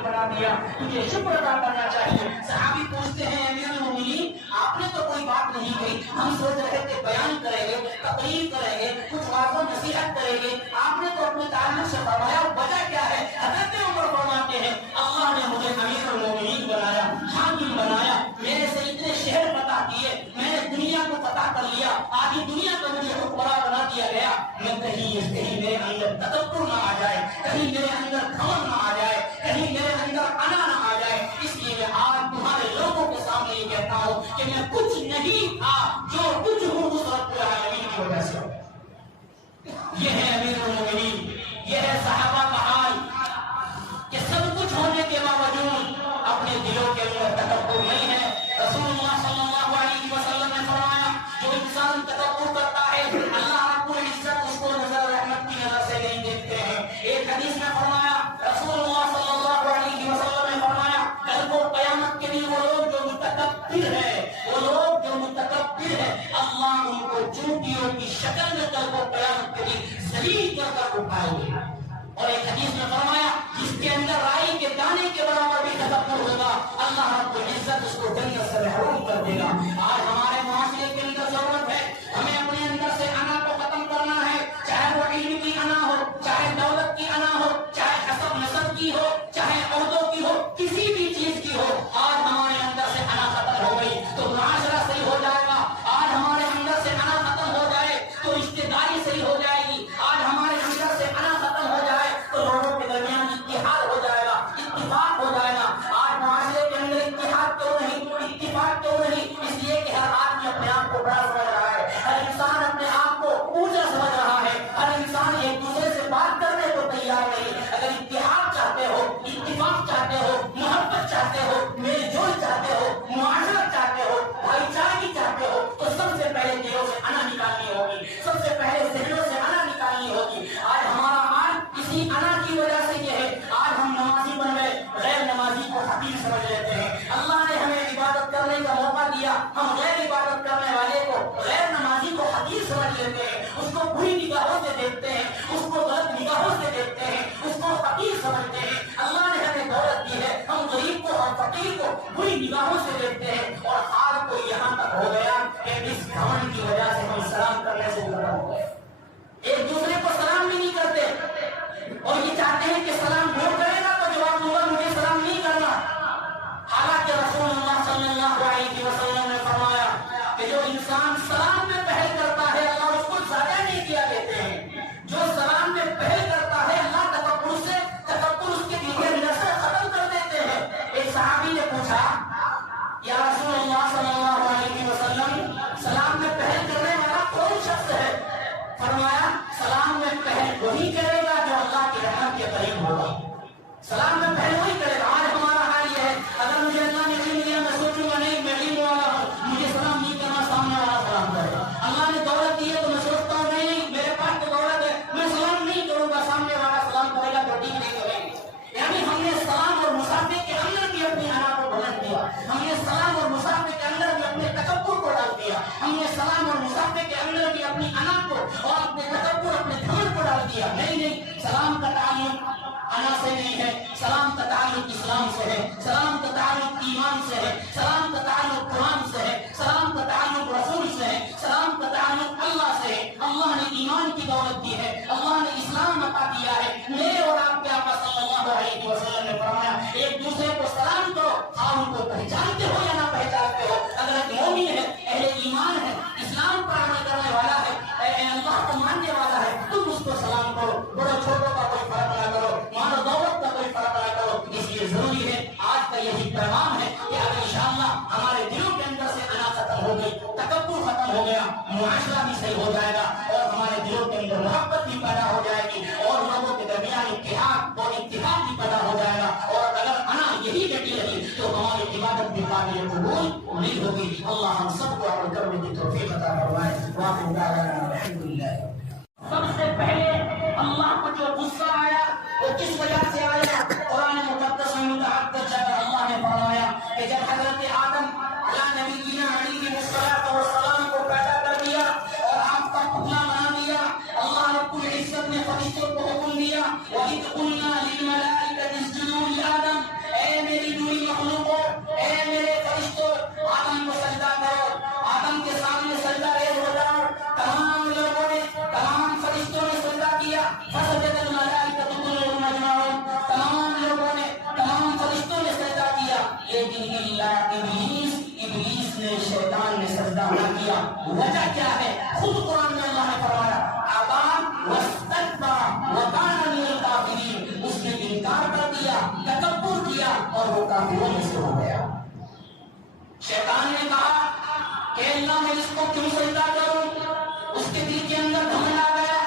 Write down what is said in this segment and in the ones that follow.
مالک بنا دیا، تجھے شکر ادا کرنا چاہیے۔ صحابی پوچھتے ہیں امیر المومنین آپ نے تو کوئی بات نہیں کہی، ہم سوچ رہے تھے بیان کریں گے، تقریر کریں گے، کچھ واضح و نصیحت کریں گے، آپ نے تو اپنے تعلق سے فرمایا، وجہ کیا ہے؟ حضرت عمر فرماتے ہیں اللہ نے مجھے امیر المومنین بنایا، حاکم بنایا، میرے سے اتنے شہر فتح کیے، میں نے دنیا کو فتح کر لیا، آدھی دنیا کو مجھے حکمراں بنا دیا گیا، میں کہیں میرے اندر تکبر نہ آ جائے، کہیں میرے اندر گھمنڈ نہ آ جائے، کہیں میرے اندر انا نہ آ جائے، اس لیے میں آج تمہارے لوگوں کے سامنے یہ کہتا ہوں کہ میں کچھ نہیں تھا، جو کچھ ہوں اس رب العالمین کی وجہ سے۔ یہ ہے امیر المومنین، یہ ہے صحابہ کا حال کہ سب کچھ ہونے کے باوجود اپنے دلوں کے اندر تکبر نہیں ہے۔ رسول اللہ صلی اللہ علیہ وسلم نے فرمایا جو انسان تکبر کرتا ہے اللہ رب العزت اس کو نظر رحمت کی نظر سے نہیں دیکھتے ہیں۔ ایک حدیث میں فرمایا رسول اللہ صلی اللہ علیہ وسلم نے فرمایا کل کو قیامت کے دن وہ لوگ جو متکبر ہیں، وہ لوگ جو متکبر ہیں، اللہ ان کو چونٹیوں کی شکل میں کل کو قیامت کے دن ذلیل کر کر اٹھائیں گے۔ اور ایک حدیث میں فرمایا جس کے اندر رائی کے دانے کے برابر بھی تکبر ہوگا اللہ رب العزت اس کو جنت سے محروم کر دے گا۔ آج ہمارے معاشرے کے اندر ضرورت ہے ہمیں اپنے اندر سے انا کو ختم کرنا ہے، چاہے وہ علم کی انا ہو، چاہے دولت کی انا ہو، چاہے حسب نسب کی ہو، چاہے عہدوں کی ہو، کسی بھی چیز کی ہو۔ آج ہمارے اندر سے انا ختم ہو گئی تو معاشرہ صحیح ہو جائے گا، آج ہمارے اندر سے انا ختم ہو جائے تو رشتے داری صحیح ہو جائے گی، آج ہمارے اندر سے انا ختم ہو جائے تو لوگوں کے درمیان اتحاد ہو جائے گا، اتفاق ہو جائے گا۔ آج معاشرے کے اندر اتحاد کیوں نہیں، اتفاق کیوں نہیں؟ اس لیے کہ ہر آدمی اپنے آپ کو بڑا سمجھ رہا ہے، ہر انسان اپنے آپ کو اونچا سمجھ رہا ہے، ہر انسان ایک دوسرے سے بات کرنے کو تیار نہیں۔ اگر اتحاد چاہتے ہو، اتفاق چاہتے ہو، محبت چاہتے ہو، میل جول چاہتے ہو، معاشرت چاہتے ہو، بھائی چارگی چاہتے ہو تو سب سے پہلے دلوں سے انا نکالنی ہوگی، سب سے پہلے ذہنوں سے انا نکالنی ہوگی۔ آج ہمارا حال اسی انا کی وجہ سے یہ ہے، آج ہم نمازی بن گئے، غیر نمازی کو حقیر سمجھ لیتے ہیں۔ اللہ نے ہمیں عبادت کرنے کا موقع دیا، ہم غیر عبادت کرنے والے کو، غیر نمازی کو حقیر سمجھ لیتے ہیں، اس کو بری نگاہوں سے دیکھتے ہیں، اس کو غلط نگاہوں سے دیکھتے ہیں، اس کو حقیر سمجھتے ہیں۔ اللہ نے ہمیں دولت دی ہے، ہم غریب کو اور فقیر کو بری نگاہوں سے دیکھتے ہیں، اور حال کو یہاں تک ہو گیا کہ اس گھمنڈ کی وجہ سے ہم سلام کرنے سے منع ہو گئے، ایک دوسرے کو سلام بھی نہیں کرتے، اور یہ چاہتے ہیں کہ سلام وہ کرے گا تو جواب دوں گا مجھے سلام نہیں کرنا۔ حالانکہ رسول اللہ صلی اللہ علیہ وسلم نے فرمایا کہ جو انسان سلام میں پہل کرتا ہے اللہ اس کو زیادہ نہیں کیا دیتے ہیں، جو سلام میں پہل کرتا ہے اللہ تکبر اس کے دل کے اندر سے ختم کر دیتے ہیں۔ ایک صحابی نے پوچھا یا رسول اللہ صلی اللہ علیہ وسلم سلام میں پہل کرنے والا کون شخص ہے؟ فرمایا سلام میں پہل وہی کرے گا جو اللہ کی رحمت کے قریب ہوگا، سلام میں پہل وہی کرے گا۔ آج ہمارا حال یہ ہے اگر مجھے اللہ نے علم دیا میں سوچوں گا نہیں میں علم والا ہوں، مجھے سلام نہیں کرنا، سامنے والا سلام کرے گا۔ اللہ نے دولت دی ہے تو میں سوچتا ہوں نہیں میرے پاس تو دولت ہے میں سلام نہیں کروں گا، سامنے والا سلام کرے گا تو ٹھیک نہیں کرے گا۔ یعنی ہم نے سلام اور مسافے کے اندر بھی اپنی انا کو بلند کیا، ہم نے سلام اور مسافے کے اندر بھی اپنے تکبر کو ڈال دیا، ہم نے سلام اور مسافے کے اندر بھی اپنی انا کو اور اپنے تکبر اپنے گھمنڈ کو ڈال دیا۔ نہیں سلام کا تعلق انا سے نہیں ہے، سلام کا تعلق اسلام سے ہے، سلام کا تعلق ایمان سے ہے، سلام کا تعلق قرآن سے ہے، سلام کا تعلق رسول سے ہے، سلام کا تعلق اللہ سے ہے۔ اللہ نے ایمان کی دولت دی ہے، اللہ نے اسلام عطا دیا ہے۔ میرے اور آپ کے آقا صلی اللہ علیہ وسلم نے فرمایا ایک دوسرے کو سلام کرو، آپ ان کو پہچانتے ہو یا نہ پہچانتے ہو، اگر ایک مومن ہے، اہل ایمان ہے، اسلام پر عمل کرنے والا ہے، اللہ کو ماننے والا ہے، تم اس کو سلام کرو، بڑے چھوٹوں کا کوئی فرق نہ کرو، مال و دولت کا کوئی فرق نہ کرو۔ اس لیے ضروری ہے آج کا یہی پیغام ہے کہ اگر انشاءاللہ ہمارے دلوں کے اندر سے انا ختم ہو گئی، تکبر ختم ہو گیا، معاشرہ بھی صحیح ہو جائے گا اور ہمارے دلوں کے اندر محبت بھی پیدا ہو جائے گی اور لوگوں کے درمیان اتحاد اور اتفاق بھی پیدا ہو جائے گا۔ اور اگر انا یہی ڈٹی رہی تو ہماری عبادت بھی قابل قبول نہیں ہوگی۔ اللہ ہم سب کو عمل کرنے کی توفیق عطا فرمائے۔ وآخر دعوانا الحمدللہ۔ سب سے پہلے اللہ کو جو غصہ آیا وہ کس وجہ سے آیا؟ قرآن مقدس میں متعدد جگہ اللہ نے فرمایا کہ جب حضرت آدم علیہ نبینا علیہ السلام کو پیدا کر دیا اور آپ کا پتلا بنا دیا، اللہ رب العزت نے فرشتوں کو حکم دیا وَإِذْ قُلْنَا لِلْمَلَائِكَةِ اسْجُدُوا لِآدَمَ وجہ کیا ہے؟ خود قرآن میں اللہ نے فرمایا ابا واستكبر وكان من الكافرين، اس نے انکار کر دیا، تکبر کیا اور وہ کافروں میں سے ہو گیا۔ شیطان نے کہا کہ اللہ میں اس کو کیوں سجدہ کروں؟ اس کے دل کے اندر گھمنڈ آ گیا،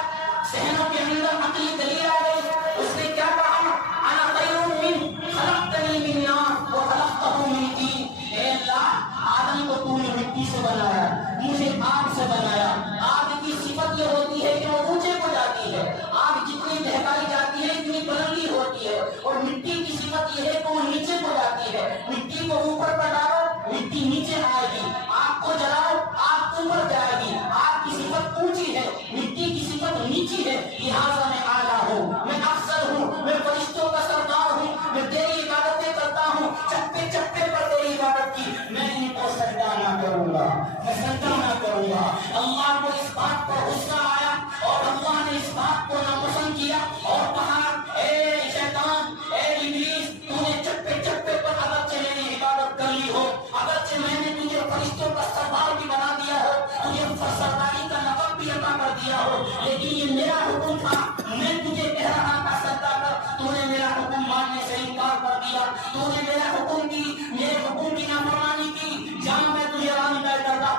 ذہنوں کے اندر عقلی دلیل آ گئی۔ اس نے کیا کہا؟ انا خیر من خلقتنی من نار وخلقته من طین، اے اللہ آدم کو تو نے مٹی سے بنایا، مجھے آگ سے بنایا۔ آگ کی صفت یہ ہوتی ہے کہ وہ اونچے کو جاتی ہے، آگ جتنی دہکائی جاتی ہے اتنی بلندی ہوتی ہے، اور مٹی کی صفت یہ ہے کہ وہ نیچے کو جاتی ہے۔ مٹی کو اوپر پر ڈالو مٹی نیچے آئے گی، آگ کو جلاؤ آگ اوپر جائے گی۔ آگ کی صفت اونچی ہے، مٹی کی صفت نیچی ہے، لہٰذا میں اعلیٰ ہوں، میں افضل ہوں، میں فرشتوں کا سردار ہوں، میں تیری عبادتیں کرتا ہوں، چپے چپے پر تیری عبادت کی، میں ان کو سجدہ نہ کروں گا، میں سجدہ نہ کروں گا۔ اللہ کو اس بات پر غصہ آیا اور اللہ نے اس بات کو ناپسند کیا اور کہا اے شیطان، اے ابلیس، تو نے چپے چپے پر اگرچہ میری عبادت کر لی ہو، اگرچہ میں نے تجھے فرشتوں کا سردار بھی بنا دیا ہو، تجھے سرداری کا لقب بھی عطا کر دیا ہو، لیکن یہ میرا حکم تھا، میں تجھے کہہ رہا تھا سجدہ کر، تو نے میرا حکم ماننے سے انکار کر دیا، تو نے میرا حکم کی، میرے حکم کی نافرمانی کی۔ جان میں تجھے راہ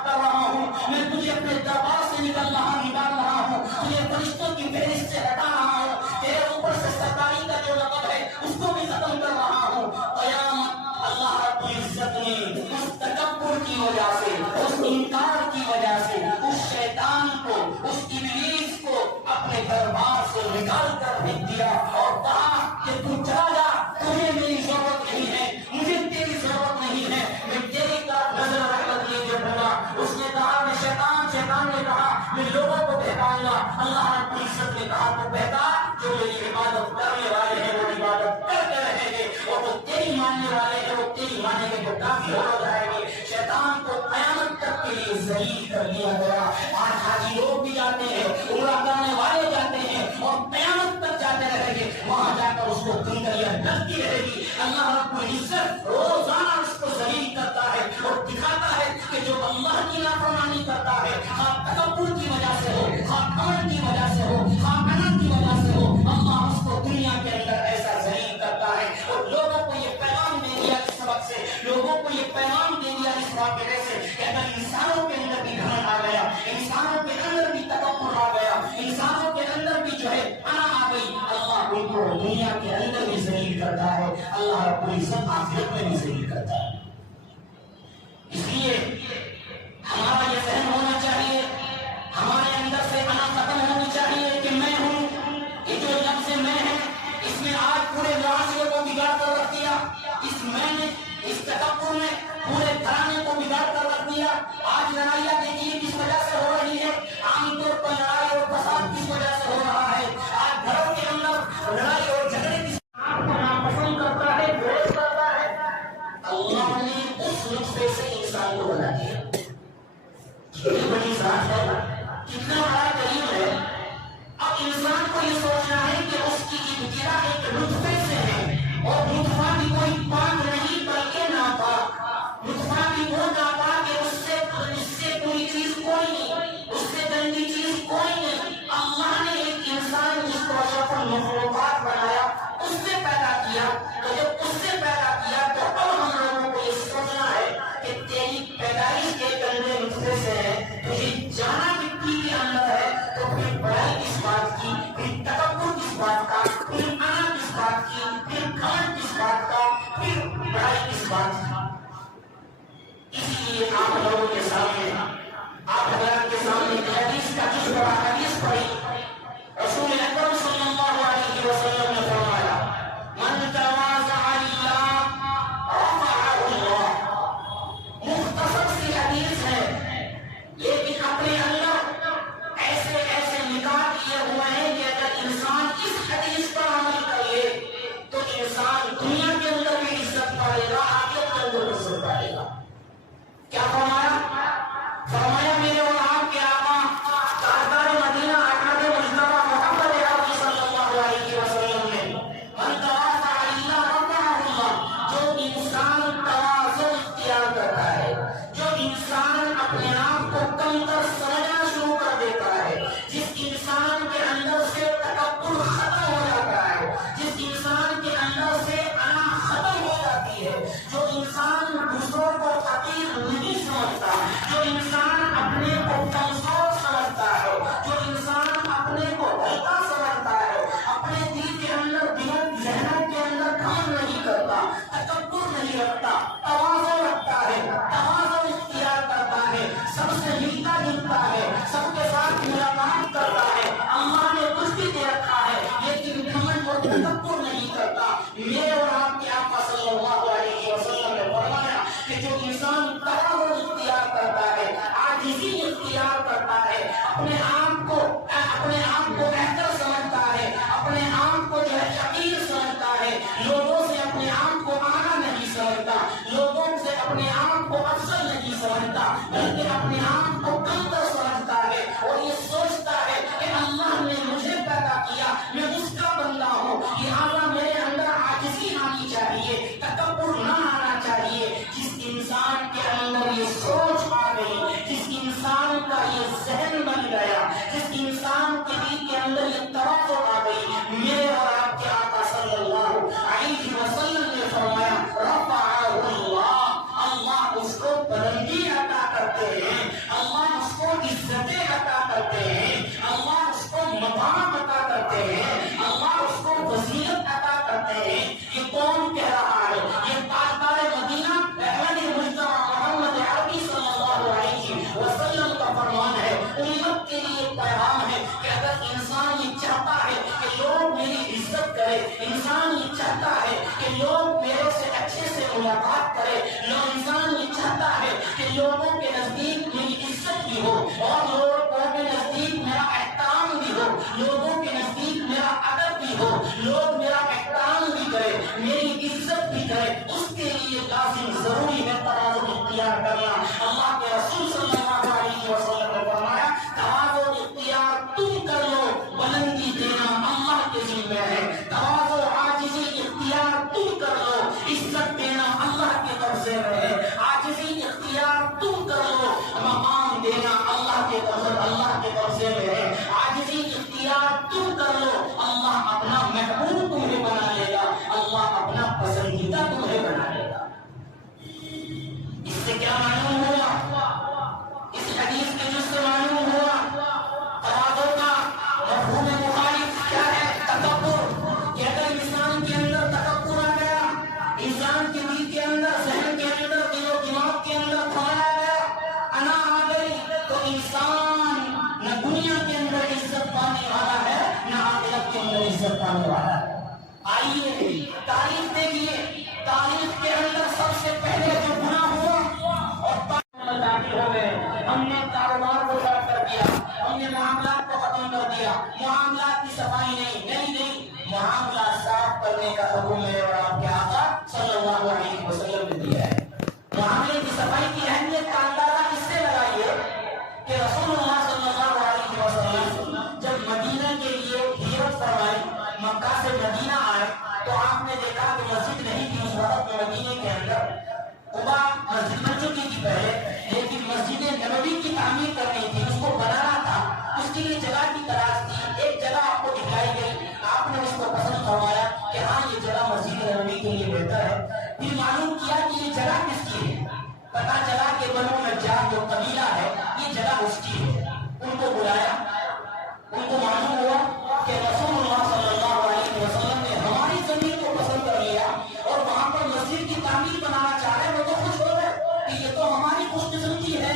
کر رہا ہوں، میں تجھے اپنے دربار سے نکال رہا ہوں، تجھے فرشتوں کی فہرست سے ہٹا رہا ہوں، تیرے اوپر سے سرداری کا جو لقب ہے اس کو بھی ختم کر رہا ہوں۔ قیامت اللہ رب العزت نے اس تکبر کی وجہ سے، اس انکار کی وجہ سے اس شیطان کو، اس ابلیس کو اپنے دربار سے نکال کر پھینک دیا اور کہا کہ تو چلا جا، تمہیں میری ضرورت نہیں ہے، مجھے تیری ضرورت نہیں ہے، میں تیری طرف نظر رحمت لیے دیکھوں گا۔ اس نے کہا میں شیطان نے کہا میں لوگوں کو بہکاؤں گا۔ اللہ رب العزت نے کہا تو بہکا، جو میری عبادت کرنے والے ہیں وہ عبادت کرتے رہیں گے، اور وہ تیری ماننے والے ہیں وہ تیری ماننے کے جو کافی ہو جائیں گے۔ شیطان کو قیامت تک کے لیے ذلیل کر دیا گیا۔ آج حاجی لوگ بھی جاتے ہیں، عمرہ کرنے والے جاتے ہیں اور قیامت تک جاتے رہیں گے، وہاں جا کر اس کو کنکریاں ڈلتی رہے گی۔ اللہ رب العزت روزانہ اس کو ذلیل کرتا ہے اور دکھاتا ہے کہ جو اللہ کی نافرمانی کرتا ہے، خواہ تکبر کی وجہ سے ہو، خواہ کمر کی وجہ سے ہو، خواہ انت کی وجہ سے ہو، اللہ اس کو دنیا کے اندر ایسا ذلیل کرتا ہے۔ اور لوگوں کو یہ پیغام دے دیا اس سبق سے، لوگوں کو یہ پیغام دے دیا اس واقعے سے کہ اگر انسانوں کے اندر بھی گھمنڈ آ گیا، انسانوں کے اندر بھی تکبر آ گیا، انسانوں کے اندر بھی جو ہے انا آ گئی، اللہ ان کو دنیا کے اندر بھی ذلیل کرتا ہے، اللہ رب العزت آخرت میں بھی ذلیل کرتا ہے۔ اس لیے ہمارا یہ ذہن ہونا چاہیے، ہمارے اندر سے انا ختم ہونی چاہیے کہ میں ہوں، یہ جو لفظ میں ہے اس نے آج پورے معاشرے کو بگاڑ کر رکھ دیا، اس میں نے، اس تکبر نے پورے گھرانے کو بگاڑ کر رکھ دیا۔ آج لڑائیاں دیکھیے کس وجہ سے ہو رہی ہے، عام طور پر لڑائی اور فساد کس وجہ سے ہو رہا ہے۔ آج گھروں کے اندر لڑائی اور جھگڑے کس آپ کو ناپسند کرتا ہے، دوست کرتا ہے۔ اللہ نے اس نطفے سے انسان کو بنا دیا، کتنی بڑی ذات ہے، کتنا بڑا کریم ہے۔ اب انسان کو یہ سوچنا ہے کہ اس کی ابتدا ایک نطفے سے ہے، اور نطفہ بھی کوئی پاک نہیں بلکہ ناپاک، نطفہ بھی وہ ناپاک ہے، اس سے کوئی چیز کوئی نہیں، اس سے گندی چیز کوئی نہیں۔ اللہ نے ایک انسان جس کو اشرف المخلوقات بنایا، اس سے پیدا کیا، تو جب اس سے پیدا کیا تو اب ہم لوگوں کو یہ سوچنا ہے کہ تیری پیدائش کے گندے نطفے سے ہے، تجھے جانا مٹی کے اندر ہے، تو پھر بڑائی کس بات کی، پھر تکبر کس بات کا، پھر انا کس بات کی، پھر گھمنڈ کس بات کا، پھر بڑائی کس بات کی۔ اسی لیے آپ لوگوں کے سامنے، آپ حضرات کے سامنے حدیث کا جس بڑا حدیث پڑھی، رسول اکرم صلی اللہ علیہ وسلم نے فرمایا من تواضع للہ رفعہ اللہ۔ مختصر سی حدیث ہے لیکن اپنے اندر ایسے ایسے نکات کیے ہوئے ہیں کہ اگر انسان اس حدیث پر عمل کر لے تو انسان دنیا کے اندر بھی عزت پائے گا، آخرت کے اندر بھی عزت پائے گا۔ کیا فرمایا؟ فرمایا میرے اور آپ کے آقا تاجدار مدینہ احمد مجتبی محمد عربی صلی اللہ علیہ وسلم نے من تواضع للہ رفعہ اللہ، جو انسان تواضع اختیار کرتا ہے، جو انسان اپنے آپ کو کم نہیں رکھتا، تواضع رکھتا ہے، تواضع اختیار کرتا ہے، سب سے ملتا جلتا ہے، سب کے ساتھ ملاقات کرتا ہے، اللہ نے کچھ بھی دے رکھا ہے لیکن گھمنڈ اور تکبر نہیں کرتا۔ میرے اور آپ کے آقا صلی اللہ علیہ وسلم نے فرمایا کہ جو انسان تواضع اختیار کرتا ہے، عاجزی اختیار کرتا ہے، اپنے آپ کو بہتر سمجھتا ہے، اپنے آپ کو جو ہے حقیر سمجھتا ہے، لوگوں سے اپنے آپ کو اعلیٰ نہیں سمجھتا، لوگوں سے اپنے آپ کو افضل نہیں سمجھتا، بلکہ اپنے آپ کو کمتر سمجھتا ہے اور یہ سوچتا ہے کہ اللہ نے مجھے پیدا کیا، میں اس کا بندہ ہوں، لہٰذا میرے اندر عاجزی آنی چاہیے، تکبر نہ آنا چاہیے۔ جس انسان کے اندر یہ سوچ آ گئی، جس انسان کا یہ ذہن بن گیا، جس انسان کے دل کے اندر یہ تواضع آ گئی، میرے اور آپ کے آقا صلی اللہ علیہ وسلم نے فرمایا رفعہ اللہ اس کو بلندی عطا کرتے ہیں، اللہ اس کو عزتیں عطا کرتے ہیں، اللہ اس کو مقام عطا کرتے ہیں، اللہ اس کو وزیرت عطا کرتے ہیں۔ یہ کون کہہ رہا ہے؟ یہ تاجدار مدینہ احمد مجتبی محمد عربی صلی اللہ علیہ وسلم کا فرمان ہے، امت کے لیے پیغام ہے کہ اگر انسان یہ چاہتا ہے کہ لوگ میری عزت کرے، انسان یہ چاہتا ہے کہ لوگ میرے سے اچھے سے ملاقات کرے، انسان یہ چاہتا ہے کہ لوگوں کے نزدیک میری عزت بھی ہو اور لوگوں کے نزدیک میرا احترام بھی ہو، لوگوں کے نزدیک میرا ادب بھی ہو، لوگ میرا احترام بھی کرے، میری عزت بھی کرے، اس کے لیے لازم ضروری ہے تواضع اختیار کرنا۔ اللہ کے رسول صلی اللہ علیہ وسلم نے فرمایا تواضع اختیار تم کر لو، بلندی دینا اللہ کے ذمہ ہے، تواضع عاجزی اختیار تم کر لو، عزت دینا اللہ کے قبضے میں ہے، عاجزی اختیار تم کر لو، مقام دینا اللہ کے قبضے میں ہے، عاجزی اختیار تم کر لو، اللہ اپنا محبوب تمہیں بنا لے گا، اللہ اپنا پسندیدہ تمہیں بنا لے گا۔ اس سے کیا معلوم ہوا؟ اس حدیث کے جز سے معلوم ہوا تواضع کا مفہوم مخالف کیا ہے؟ تکبر۔ کہ اگر انسان کے اندر تکبر آ گیا، انسان کے دل کے اندر، ذہن کے اندر، دل و دماغ کے اندر کھایا گیا، انا آ گئی، تو انسان نہ دنیا کے اندر عزت پانے والا ہے نہ آخرت کے اندر عزت پانے والا ہے۔ آئیے تاریخ دیکھیے، تاریخ کے اندر سب سے پہلے جو گناہ ہوا اور داخل ہو گئے، ہم نے کاروبار کو ختم کر دیا، ہم نے معاملات کو ختم کر دیا، معاملات کی صفائی نہیں، معاملات صاف کرنے کا حکم ہے اور آپ کے آقا صلی اللہ علیہ وسلم نے دیا ہے۔ معاملے کی صفائی کی اہمیت کا اندازہ اس سے لگائیے کہ رسول اللہ صلی اللہ علیہ وسلم جب مدینہ کے لیے ہجرت فرمائی، مکہ سے مدینہ آئے، تو آپ نے دیکھا کہ مسجد نہیں تھی اس وقت مدینے کے اندر، قبا مسجد بن چکی تھی پہلے، لیکن مسجد نبوی کی تعمیر کرنی تھی، اس کو بنانا تھا، اس کے لیے جگہ کی تلاش تھی، ایک جگہ آپ کو دکھائی گئی، آپ نے اس کو پسند فرمایا کہ ہاں یہ جگہ مسجد نبوی کے لیے بہتر ہے۔ پھر معلوم کیا کہ یہ جگہ کس کی ہے، پتا چلا کہ بنو نجار جو قبیلہ ہے یہ جگہ اس کی ہے، ان کو بلایا، ان کو معلوم ہوا کہ رسول اللہ صلی اللہ علیہ وسلم نے ہماری زمین کو پسند کر لیا اور وہاں پر مسجد کی تعمیر بنانا چاہ رہے ہیں، وہ تو خوش ہو گئے کہ یہ تو ہماری خوش قسمتی ہے،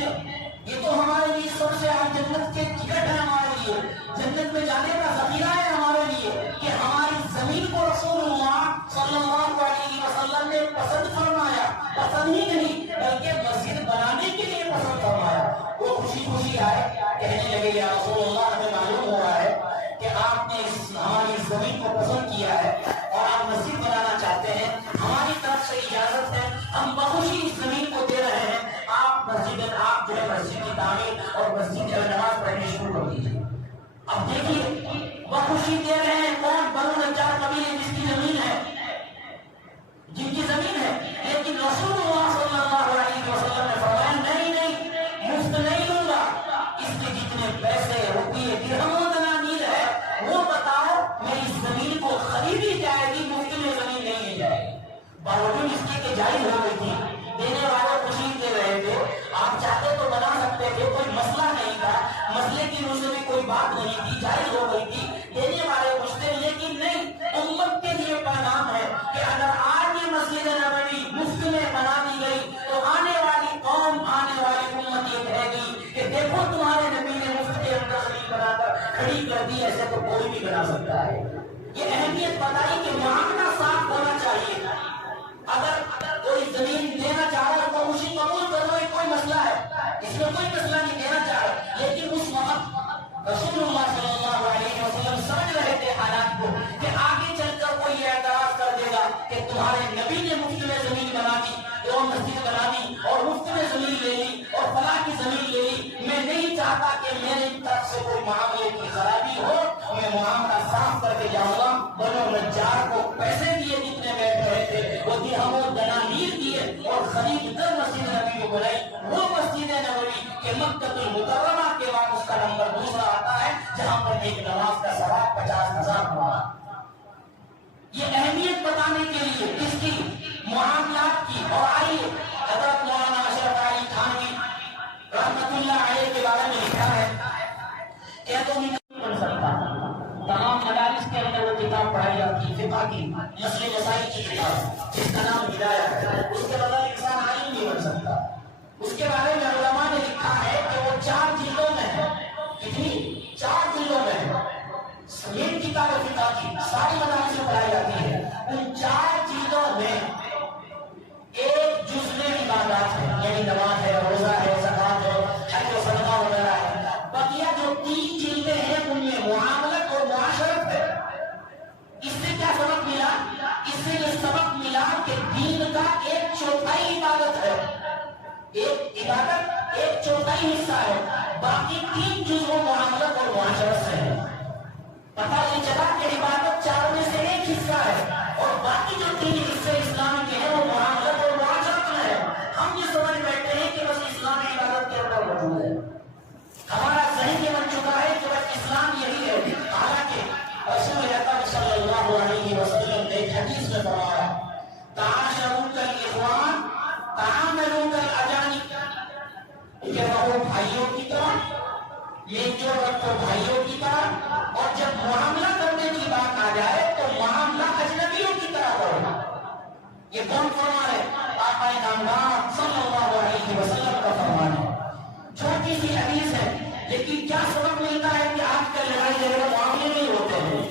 یہ تو ہمارے لیے سب سے جنت کے ٹکٹ ہے، ہمارے لیے جنت میں جانے کا ذخیرہ ہے ہمارے لیے کہ ہماری زمین کو رسول اللہ صلی اللہ علیہ وسلم نے پسند فرمایا، پسند ہی نہیں بلکہ مسجد بنانے کے لیے پسند فرمایا۔ وہ خوشی آئے، کہنے لگے یا رسول اللہ ہمیں معلوم ہو رہا ہے کہ آپ نے ہماری زمین کو پسند کیا ہے اور آپ مسجد بنانا چاہتے ہیں، ہماری طرف سے اجازت ہے، ہم بخوشی اس زمین کو دے رہے ہیں، آپ جو ہے مسجد کی تعمیر اور مسجد میں نماز پڑھنے شروع کر دیجیے۔ اب دیکھیے بخوشی دے رہے ہیں کون؟ بنو نجار قبیلے جس کی زمین ہے، جن کی زمین ہے، لیکن رسول اللہ صلی اللہ علیہ وسلم نے فرمایا نہیں، مفت نہیں لوں گا، اس کے جتنے پیسے، روپیے، درہم و دنانیر ہے وہ بتاؤ، میری زمین کو خریدی جائے گی، مفت میں زمین نہیں لی جائے گی۔ باوجود اس کے کہ جائز ہو گئی تھی، دینے والے خوشی دے رہے تھے، آپ چاہتے تو بنا سکتے تھے، کوئی مسئلہ نہیں تھا، مسئلے کی روح میں کوئی بات نہیں تھی، جائز ہو گئی تھی، دینے والے خوش تھے، لیکن نہیں، امت کے لیے پیغام ہے کہ اگر آج یہ مسجد نبوی مفت میں کر دی ایسے تو کوئی بھی بنا سکتا ہے. یہ اہمیت بتائی کہ معاملہ صاف ہونا چاہیے. اگر کوئی زمین دینا چاہ رہا ہے تو اسی قبول کرو, کوئی مسئلہ ہے, اس میں کوئی مسئلہ نہیں, دینا چاہ رہا. لیکن اس وقت رسول اللہ صلی اللہ علیہ وسلم سمجھ رہے تھے حالات کو کہ آگے چل کر کوئی اعتراض کر دے گا کہ تمہارے نبی نے مفت میں زمین بنا دی, اور مسجد بنا دی, اور مفت میں زمین لے لی, اور فلاں کی زمین لے لی. میں نہیں چاہتا کہ میرے طرف سے کوئی معاملے کی خرابی ہو, میں معاملہ صاف کر کے جاؤں گا. بنو نجار کو پیسے دیے جتنے بیٹھ رہے تھے, وہ درہم و دنانیر دیے اور خرید کر مسجد نبی کو بنائی. وہ مسجد نبوی کہ مکہ المکرمہ کے بعد اس کا نمبر دوسرا آتا ہے, جہاں پر ایک نماز کا ثواب 50,000 ہوا. یہ اہمیت بتانے کے لیے کس کی, معاملات کی. اور آئیے حضرت مولانا اشرف علی تھانوی رحمت اللہ علیہ کے بارے میں لکھا ہے کہ تو نہیں بن سکتا. تمام مدارس کے اندر وہ کتاب پڑھائی جاتی ہے, فقہ کی, مسئلے مسائل کی کتاب, جس کا نام ہدایت ہے. اس کے بغیر انسان عالم نہیں بن سکتا. اس کے بارے میں علماء نے لکھا ہے کہ وہ 4 جلدوں میں ہے. کتنی؟ 4 جلدوں میں ہے. یہ کتاب فقہ کی ساری مدارس میں پڑھائی جاتی ہے. ان 4 جلدوں میں ایک جز میں عبادات ہے, یعنی نماز ہے, روزہ ہے, زکات ہے, حج و صدقہ وغیرہ ہے. بقیہ جو 3 جلدیں ہیں ان میں معاملت اور معاشرت ہے. اس سے کیا سبق ملا؟ اس سے یہ سبق ملا کہ دین کا 1/4 عبادت ہے. ایک عبادت 1/4 حصہ ہے, باقی 3 جزء معاملت اور معاشرت سے ہے. پتہ یہ چلا کہ عبادت 4 میں سے 1 حصہ ہے, اور باقی جو 3 حصے اسلام کے ہیں وہ معاملت اور معاشرت میں ہے. ہم یہ سمجھ بیٹھے ہیں کہ بس اسلام عبادت کے اندر موجود ہے. ہمارا ذہن یہ بن چکا ہے کہ بس اسلام یہی ہے. حالانکہ رسول اکرم صلی اللہ علیہ وسلم نے ایک حدیث میں فرمایا, تعاشروا کالاخوان تعاملوا کالاجانب, کہ رہو بھائیوں کی طرح, میل جول رکھو بھائیوں کی طرح, اور جب معاملہ کرنے کی بات آ جائے تو معاملہ اجنبیوں کی طرح کرو. یہ کون فرمان ہے؟ آقا نامدار صلی اللہ علیہ وسلم کا فرمان ہے. چھوٹی سی حدیث ہے, لیکن کیا سبق ملتا ہے کہ آج کل لڑائی جھگڑے معاملے نہیں ہوتے ہیں,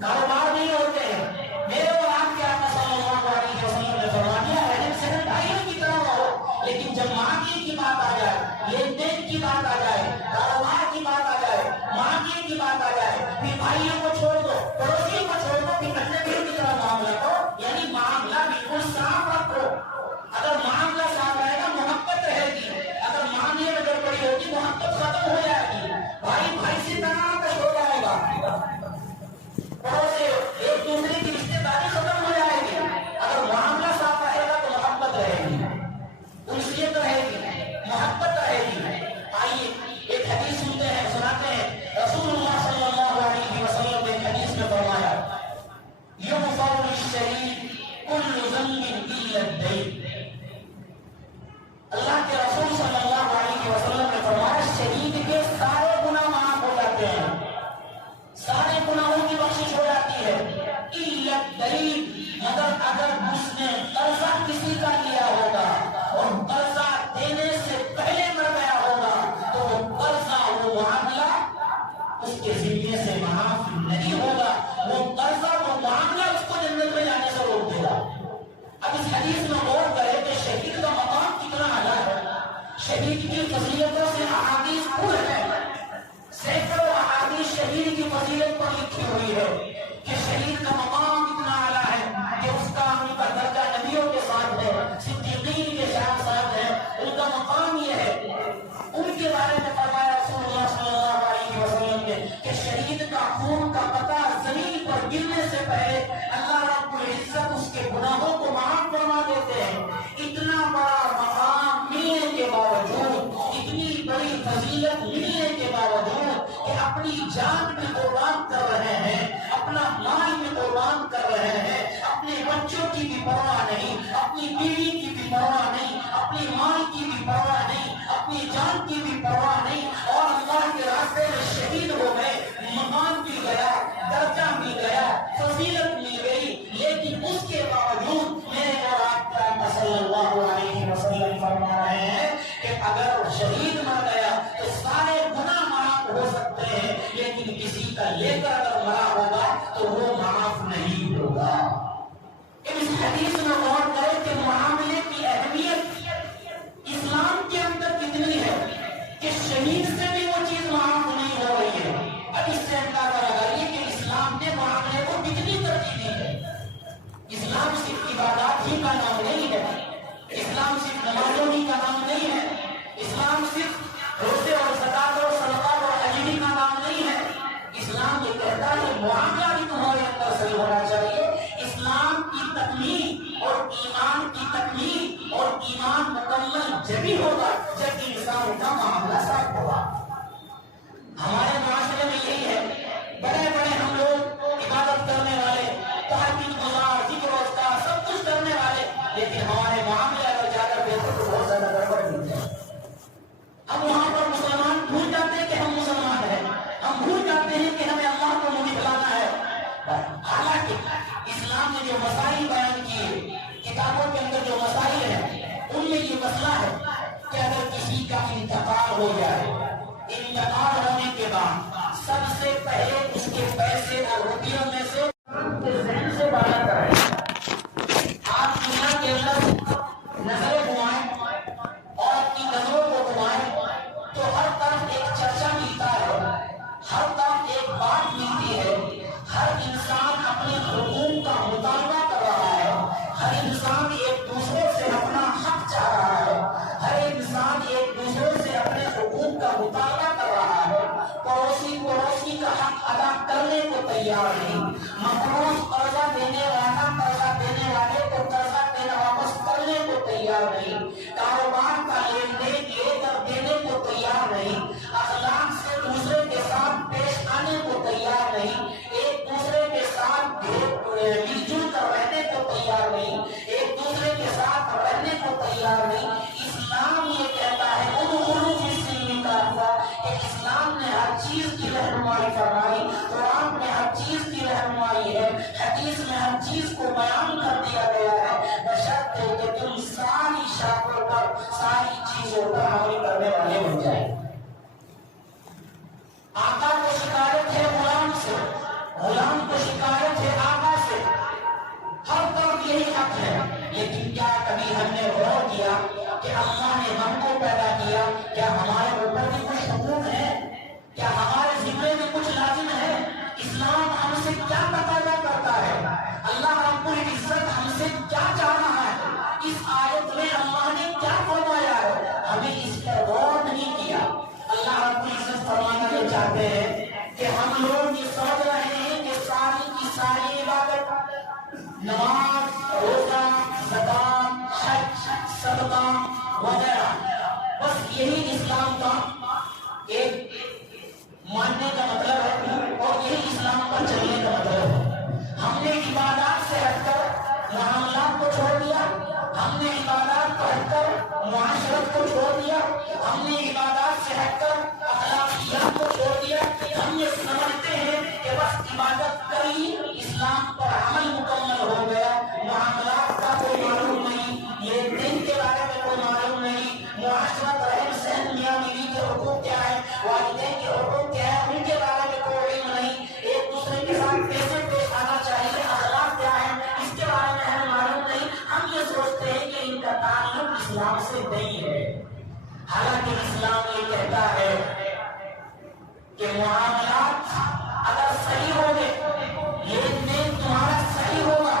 کاروبار نہیں ہوتے ہیں. میرے اور آپ کے آقا صلی اللہ علیہ وسلم نے فرما دیا رہنے سے بھائیوں کی طرح رہو. لیکن جب معاملے کی بات آ جائے, لین دین کی بات آ جائے, کاروبار کی بات آ جائے, معاملے کی بات آ جائے, پھر بھائیوں کو چھوڑ دو, پڑوسیوں کو چھوڑ دو, پھر اجنبیوں کی طرح معاملہ کرو. یعنی معاملہ بالکل صاف رکھو. اگر معاملہ صاف رہے گا محبت رہے گی. اگر معاملے میں گڑبڑی ہوگی محبت ختم ہو جائے گی. بھائی بھائی سے تناقض ہو جائے گا, پڑوسی ایک دوسرے کی رشتے داری ختم ہو جائے گی. اگر معاملہ صاف رہے گا تو محبت رہے گی, انسیت رہے گی, محبت رہے گی. آئیے ایک حدیث سنتے ہیں, سناتے ہیں. رسول اللہ صلی اللہ علیہ وسلم نے ایک حدیث میں فرمایا, یغفر للشہید کل ذنب الا الدین. اللہ کے رسول صلی اللہ علیہ وسلم نے فرمایا شہید کے سارے گناہ معاف ہو جاتے ہیں, سارے گناہوں کی بخشش ہو جاتی ہے, الا الدین, مگر اگر اس نے قرضہ کسی کا لیا ہوگا اور قرضہ دینے سے پہلے مر گیا ہوگا تو وہ قرضہ, وہ معاملہ اس کے ذمے سے معاف نہیں ہوگا. وہ قرضہ, وہ معاملہ اس کو جنت میں جانے سے روک دے گا. اب اس حدیث میں غور کرے کہ شہید کا مقام کتنا اعلیٰ ہے. شہید کی فضیلتوں سے احادیث پر ہے, سینکڑوں احادیث شہید کی فضیلت پر لکھی ہوئی ہے کہ شہید کا مقام اتنا اعلیٰ ہے کہ اس کا ان کا درجہ نبیوں کے ساتھ ہے, صدیقین کے ساتھ ہے. ان کا مقام یہ ہے. ان کے بارے میں فرمایا رسول اللہ صلی اللہ علیہ وسلم نے کہ شہید کا خون کا قطرہ زمین پر گرنے سے پہلے اللہ رب العزت اس کے گناہوں کو معاف فرما دیتے ہیں. اتنا بڑا مقام ملنے کے باوجود, اتنی بڑی فضیلت ملنے کے باوجود کہ اپنی جان بھی قربان کر رہے ہیں, اپنا مال بھی قربان کر رہے ہیں, اپنے بچوں کی بھی پرواہ نہیں, اپنی بیوی کی بھی پرواہ نہیں, اپنی مال کی بھی پرواہ نہیں, اپنی جان کی بھی پرواہ نہیں, اور اللہ کے راستے میں شہید ہو گئے. مقام مل گیا, درجہ مل گیا, فضیلت مل گئی. لیکن اس کے باوجود میرے اور آپ کا صلی اللہ علیہ وسلم فرما رہے ہیں کہ اگر شہید مر گیا تو سارے گناہ معاف ہو سکتے ہیں, لیکن کسی ہی کا نام نہیں ہے، اسلام صرف نمازوں ہی کا نام نہیں ہے، اسلام صرف روزے اور زکات اور صدقات اور حج ہی کا نام نہیں ہے۔ اسلام یہ کہتا ہے معاملہ بھی تمہارے اندر صحیح ہونا چاہیے۔ اسلام کی تکمیل اور ایمان کی تکمیل اور ایمان مکمل جبھی ہوگا جب انسان کا معاملہ صاف ہوگا۔ ہمارے معاشرے میں یہی ہے، بڑے بڑے ہم لوگ عبادت کرنے والے، تہجد گزار، ذکر و اذکار سب کچھ کرنے والے، لیکن ہمارے معاملے اگر جا کر دیکھو تو بہت زیادہ گڑبڑ ملتے ہیں۔ ہم وہاں پر مسلمان بھول جاتے ہیں کہ ہم مسلمان ہیں، ہم بھول جاتے ہیں کہ ہمیں اللہ کو منہ دکھلانا ہے۔ حالانکہ اسلام نے جو مسائل بیان کیے، کتابوں کے اندر جو مسائل ہیں، ان میں یہ مسئلہ ہے کہ اگر کسی کا انتقال ہو جائے، انتقال ہونے کے بعد سب سے پہلے اس کے پیسے اور روپیوں میں سے ذہن سے باہر کریں۔ آپ دنیا کے اندر نظریں گھمائیں اور اپنی نظروں کو گھمائیں تو ہر طرف ایک چرچا ملتا ہے، ہر طرف ایک بات ملتی ہے، ہر انسان اپنے حقوق کا مطالبہ کر رہا ہے، ہر انسان ایک دوسرے سے اپنا حق چاہ رہا ہے، ہر انسان ایک دوسرے سے اپنے حقوق کا مطالبہ کر رہا ہے۔ پڑوسی کا حق ادا کرنے کو تیار نہیں، مقروض قرضہ دینے والا قرضہ دینے والے کو قرضہ دینا واپس کرنے کو تیار نہیں، کاروبار کا لین دین لے کر دینے کو تیار نہیں، اخلاق سے دوسرے کے ساتھ پیش آنے کو تیار نہیں، ایک دوسرے کے ساتھ مل جل کر رہنے کو تیار نہیں، ایک دوسرے کے ساتھ رہنے کو تیار نہیں۔ اسلام یہ کہتا ہے ادخلوا فی السلم کافہ، کہ اسلام نے ہر چیز کی رہنمائی فرمائی، قرآن میں ہر چیز کی رہنمائی ہے، حدیث میں ہر چیز کو بیان کر دیا گیا ہے، بشرط ہے کہ تم ساری شرطوں پر، ساری چیزوں پر عمل کرنے والے بن جائیں۔ آقا کو شکایت ہے غلام سے، غلام کو شکایت ہے آقا سے، ہر طرف یہی حق ہے، لیکن کیا کبھی ہم نے غور کیا کہ اللہ نے ہم کو پیدا کیا، کیا ہمارے اوپر بھی کچھ حقوق ہے؟ کیا ہمارے ذمے میں کچھ لازم ہے؟ اسلام ہم سے کیا تقاضا کرتا ہے؟ اللہ رب العزت ہم سے کیا چاہ رہا ہے؟ اس آیت میں اللہ نے کیا فرمایا ہے؟ ہمیں اس پر غور نہیں کیا۔ اللہ رب العزت فرمانا یہ چاہتے ہیں کہ ہم لوگ یہ سمجھ رہے ہیں کہ ساری کی ساری عبادت، نماز، روزہ، زکات، حج، صدقہ وغیرہ، بس یہی اسلام کا ایک ماننے کا مطلب ہے اور یہی اسلام پر چلنے کا مطلب ہے۔ ہم نے عبادات سے ہٹ کر معاملات کو چھوڑ دیا، ہم نے عبادات کو ہٹ کر معاشرت کو چھوڑ دیا، ہم نے عبادات سے ہٹ کر اخلاقیات کو چھوڑ دیا۔ ہم یہ سمجھتے ہیں کہ بس عبادت کر لی، اسلام پر عمل مکمل ہو گیا، معاملات کا کوئی معلوم نہیں، یہ دین کے بارے میں کوئی معلوم نہیں، معاشرت رہن سہن میاں بیوی کے حقوق کیا ہے، والدین کے حقوق کیا ہے، ان کے بارے میں کوئی علم نہیں، ایک دوسرے کے ساتھ کیسے پیش آنا چاہیے، اخلاق کیا ہے، اس کے بارے میں ہمیں معلوم نہیں۔ ہم یہ سوچتے ہیں کہ ان کا تعلق اسلام سے نہیں ہے، حالانکہ اسلام یہ کہتا ہے کہ معاملات اگر صحیح ہوں گے، لین دین تمہارا صحیح ہوگا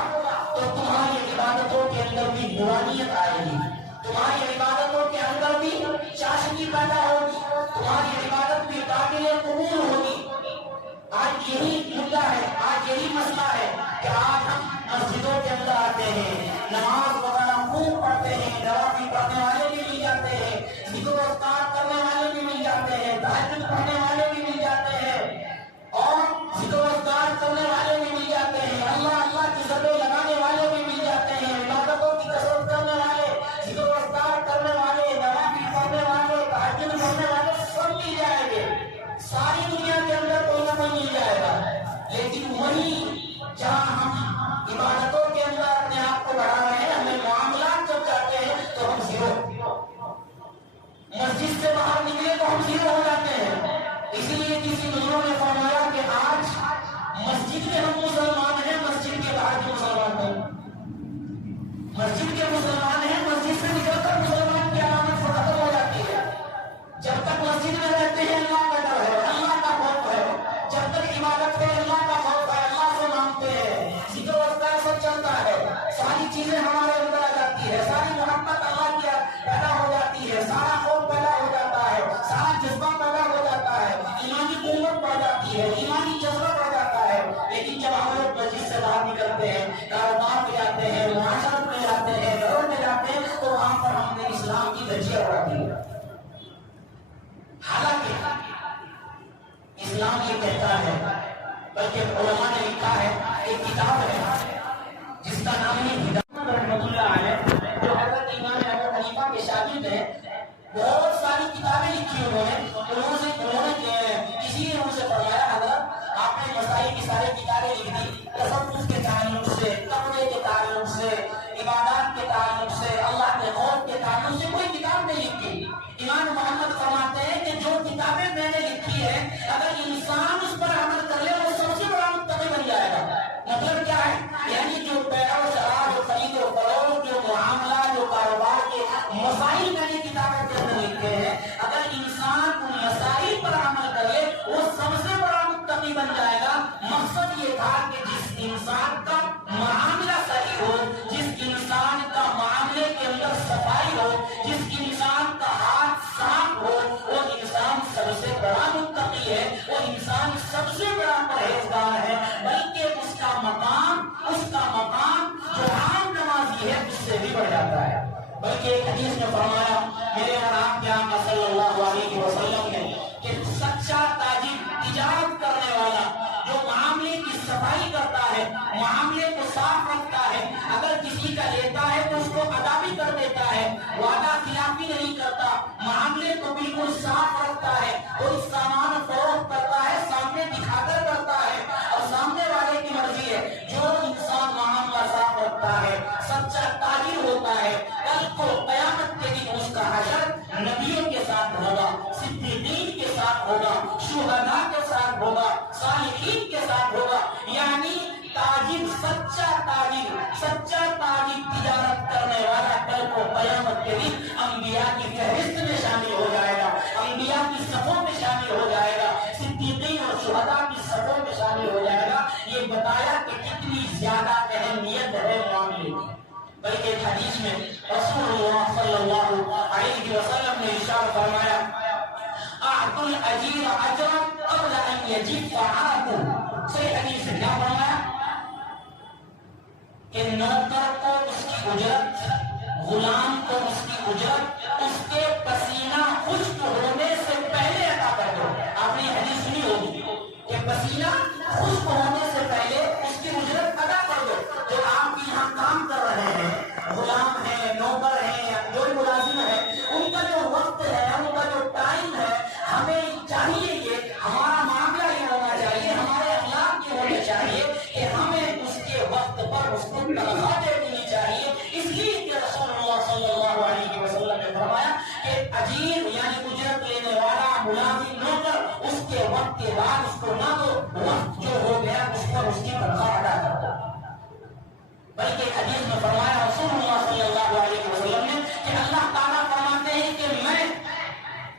تو تمہاری عبادتوں کے اندر بھی نورانیت آئے گی، تمہاری عبادتوں کے اندر بھی چاشنی پیدا ہوگی، تمہاری عبادت بھی قابل قبول ہوگی۔ آج یہی مدعا ہے، آج یہی مسئلہ ہے کہ آج ہم مسجدوں کے اندر آتے ہیں، نماز وغیرہ خوب پڑھتے ہیں، نوافل پڑھنے والے بھی مل جاتے ہیں، ذکر و اذکار کرنے والے بھی مل جاتے ہیں، تہجد پڑھنے والے بھی مل جاتے ہیں، اور ذکر و اذکار کرنے والے بھی مل جاتے ہیں، اللہ اللہ کی ذکر لگانے والے بھی مل جاتے ہیں، عبادتوں کی کثرت کرنے والے، ذکر و اذکار کرنے والے، نوافل پڑھنے والے، تہجد پڑھنے والے سب مل جائیں گے، ساری دنیا کے اندر کوئی نہ کوئی مل جائے گا۔ لیکن وہیں جہاں ہم عبادتوں کے اندر اپنے آپ کو بڑھا رہے ہیں، ہمیں معاملات جب چاہتے ہیں تو ہم زیرو، مسجد سے باہر نکلے تو ہم زیرو ہو جاتے ہیں۔ اسی لیے کسی بزرگوں نے فرمایا کہ آج مسجد میں ہم مسلمان ہیں، مسجد کے باہر کے مسلمان نہیں، مسجد کے مسلمان ہیں، مسجد سے نکل کر مسلمان کی علامت ختم ہو جاتی ہے۔ جب تک مسجد میں رہتے ہیں اللہ کا ڈر ہے، اللہ کا خوف ہے، جب تک عبادت ہے اللہ کا خوف ہے، اللہ سے مانگتے ہیں، ذکر و اذکار سب چلتا ہے، ساری چیزیں ہمارے اس سے بھی بڑھ جاتا ہے۔ بلکہ ایک حدیث میں فرمایا میرے اور آپ کے آقا صلی اللہ علیہ وسلم نے کہ سچا تاجر، تجارت کرنے والا جو معاملے کی صفائی کرتا ہے، معاملے کو صاف رکھتا ہے، اگر کسی کا لیتا ہے تو اس کو ادا بھی کر دیتا ہے، وعدہ خلافی نہیں کرتا، معاملے کو بالکل صاف رکھتا ہے، کوئی سامان فروخت کرتا ہے سامنے دکھا کر کرتا ہے اور سامنے والے کی مرضی ہے، جو انسان معاملہ صاف رکھتا ہے، سچا تاجر ہوتا ہے، کل کو قیامت کے دن اس کا حشر نبیوں کے ساتھ ہوگا، صدیقین کے ساتھ ہوگا، شہداء کے ساتھ ہوگا، صالحین کے ساتھ ہوگا۔ یعنی تاجر، سچا تاجر تجارت کرنے والا کل کو قیامت کے دن انبیاء کی فہرست میں شامل ہو جائے گا، انبیاء کی صفوں میں شامل ہو جائے گا، صدیقین اور شہداء کی صفوں میں شامل ہو جائے گا۔ یہ بتایا کہ کتنی زیادہ اہمیت ہے معاملے کی۔ بلکہ ایک حدیث میں رسول اللہ صلی اللہ علیہ وسلم نے ارشاد فرمایا اعطوا الاجیر اجرا قبل ان یجف عرقه۔ صحیح حدیث ہے، کیا فرمایا کہ نوکر کو اس کی اجرت، غلام کو اس کی اجرت اس کے پسینہ خشک ہونے سے پہلے عطا کر دو۔ آپ نے یہ حدیث سنی ہوگی کہ پسینہ خشک ہونے سے پہلے اس کی اجرت ادا کر دو۔ جو آپ یہاں کام کر رہے ہیں، غلام ہیں، نوکر ہیں، جو ملازم ہے، ان کا جو وقت ہے، ان کا جو ٹائم ہے، ہمیں چاہیے یہ ہمارا معاملہ یہ ہونا چاہیے، ہمارے اخلاق یہ ہونے چاہیے کہ ہمیں اس کے وقت پر اس کو تنخواہ دے دینی چاہیے۔ اس لیے کہ رسول اللہ صلی اللہ علیہ وسلم نے فرمایا کہ اجیر یعنی اجرت لینے والا، ملازم، نوکر اس کے وقت کے بعد اس کو نہ دو، وقت جو ہو گیا اس پر اس کی تنخواہ ادا کر دو۔ بلکہ حدیث میں فرمایا رسول اللہ صلی اللہ علیہ وسلم نے کہ اللہ تعالیٰ فرماتے ہیں کہ میں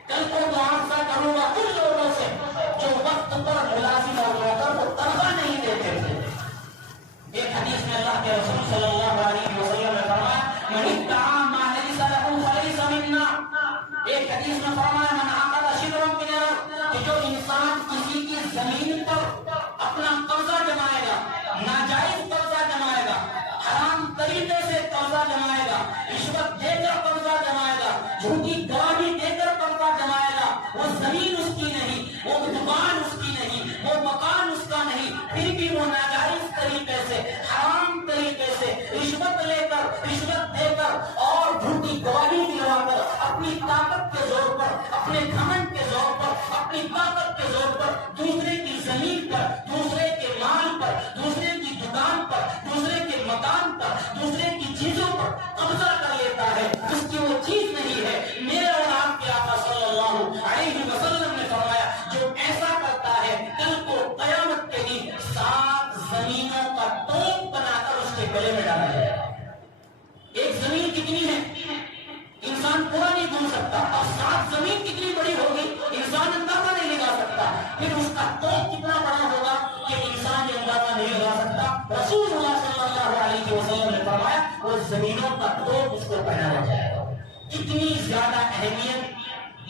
کل کو معاوضہ کروں گا ان لوگوں سے جو وقت پر ملازم اور نوکر کو تنخواہ نہیں دیتے تھے۔ ایک حدیث میں اللہ کے رسول صلی اللہ علیہ وسلم نے فرمایا من ادعى ما ليس له فليس منا۔ ایک حدیث میں فرمایا من عقد شبرا من الارض، کہ جو انسان کسی کی زمین پر اپنا قبضہ جمائے گا، ناجائز قبضہ جمائے گا، حرام طریقے سے قبضہ جمائے گا، رشوت دے کر قبضہ جمائے گا، جھوٹی گواہی دے کر قبضہ جمائے گا، وہ زمین اس کی نہیں، وہ دکان اس کی نہیں، وہ مکان اس کا نہیں، پھر بھی وہ ناجائز طریقے سے، حرام طریقے سے رشوت لے کر، رشوت دے کر اور جھوٹی گواہی دلوا کر اپنی طاقت کے زور پر، اپنے گھمنڈ کے زور پر، اپنی طاقت کے زور پر دوسرے کی زمین پر، دوسرے کے مال پر، دوسرے کی دکان پر، دوسرے کے مکان پر، دوسرے کی چیزوں پر قبضہ کر لیتا ہے، اس کی وہ چیز نہیں ہے۔ میرے اور آپ کے آقا صلی اللہ علیہ وسلم نے فرمایا جو ایسا کرتا ہے کل کو قیامت کے دن 7 زمینوں کا توپ بنا کر اس کے گلے میں ڈالا جائے گا۔ ایک زمین کتنی ہے انسان پورا نہیں ڈھونڈ سکتا، اور 7 زمین کتنی بڑی ہوگی انسان اندازہ نہیں لگا سکتا، پھر اس کا توپ کتنا بڑا ہوگا کہ انسان یہ اندازہ نہیں لگا سکتا۔ رسول اللہ صلی اللہ علیہ وسلم نے فرمایا وہ زمینوں کا توپ اس کو پہنایا جائے گا۔ کتنی زیادہ اہمیت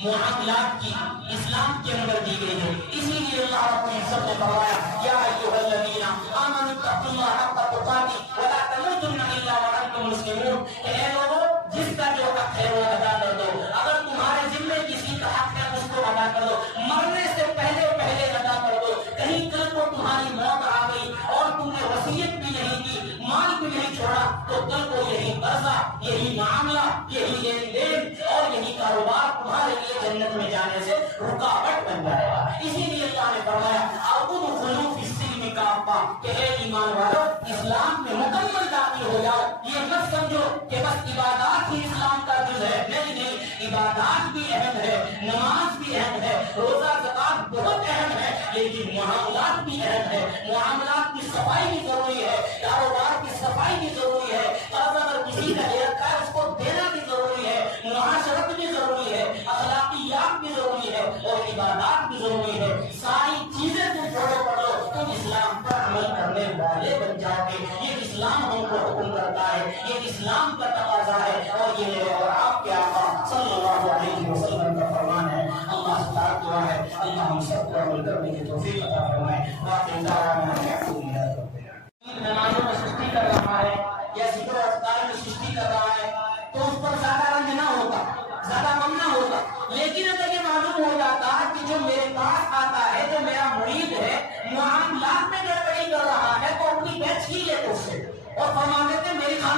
معاملات کی اسلام کے اندر دی گئی ہے۔ اسی لیے اللہ رب العزت نے فرمایا یا ایھا الذین آمنوا اتقوا اللہ حق تقاته ولا تموتن الا وانتم مسلمون، کہ اے لوگوں جس کا جو حق ہے وہ ادا کر دو، اگر تمہارے ذمے کسی کا حق ہے اس کو ادا کر دو، مرنے سے پہلے ادا کر دو۔ کہیں کل کو تمہاری موت آ گئی اور تم نے وصیت بھی نہیں کی، مال بھی نہیں چھوڑا، تو کل کو یہی قرضہ، یہی معاملہ، یہی لین دین اور یہی کاروبار تمہارے لیے جنت میں جانے سے رکاوٹ بن جائے گا۔ اسی لیے اللہ نے فرمایا ادخلوا فی السلم کافہ، کہ اے ایمان والو اسلام میں مکمل داخل ہو جاؤ۔ یہ مت سمجھو کہ بس عبادات ہی اسلام کا جز ہے، نہیں، عبادات بھی اہم ہے، نماز بھی اہم ہے، روزہ زکات بہت اہم ہے، لیکن معاملات بھی اہم ہے۔ معاملات کی صفائی بھی ضروری ہے، کاروبار کی صفائی بھی ضروری ہے، قرض اگر کسی کا لے رکھا ہے اس کو دینا بھی ضروری ہے، معاشرت بھی ضروری ہے، اخلاقیات بھی ضروری ہے اور عبادات بھی ضروری ہے۔ ساری چیزیں تم فالو کر لو، تم اسلام پر عمل کرنے والے بن جاؤ گے۔ یہ اسلام ہم کو حکم کرتا ہے، یہ اسلام کا تقاضا ہے، اور یہ میرے اور آپ کے آقا صلی اللہ علیہ وسلم کا فرمان ہے۔ اللہ سے دعا ہے اللہ ہم سب کو عمل کرنے کی توفیق عطا فرمائے۔ باقی دعوانا الحمدللہ رب العالمین۔ نمازوں میں سستی کر رہا ہے یا ذکر و اذکار میں سستی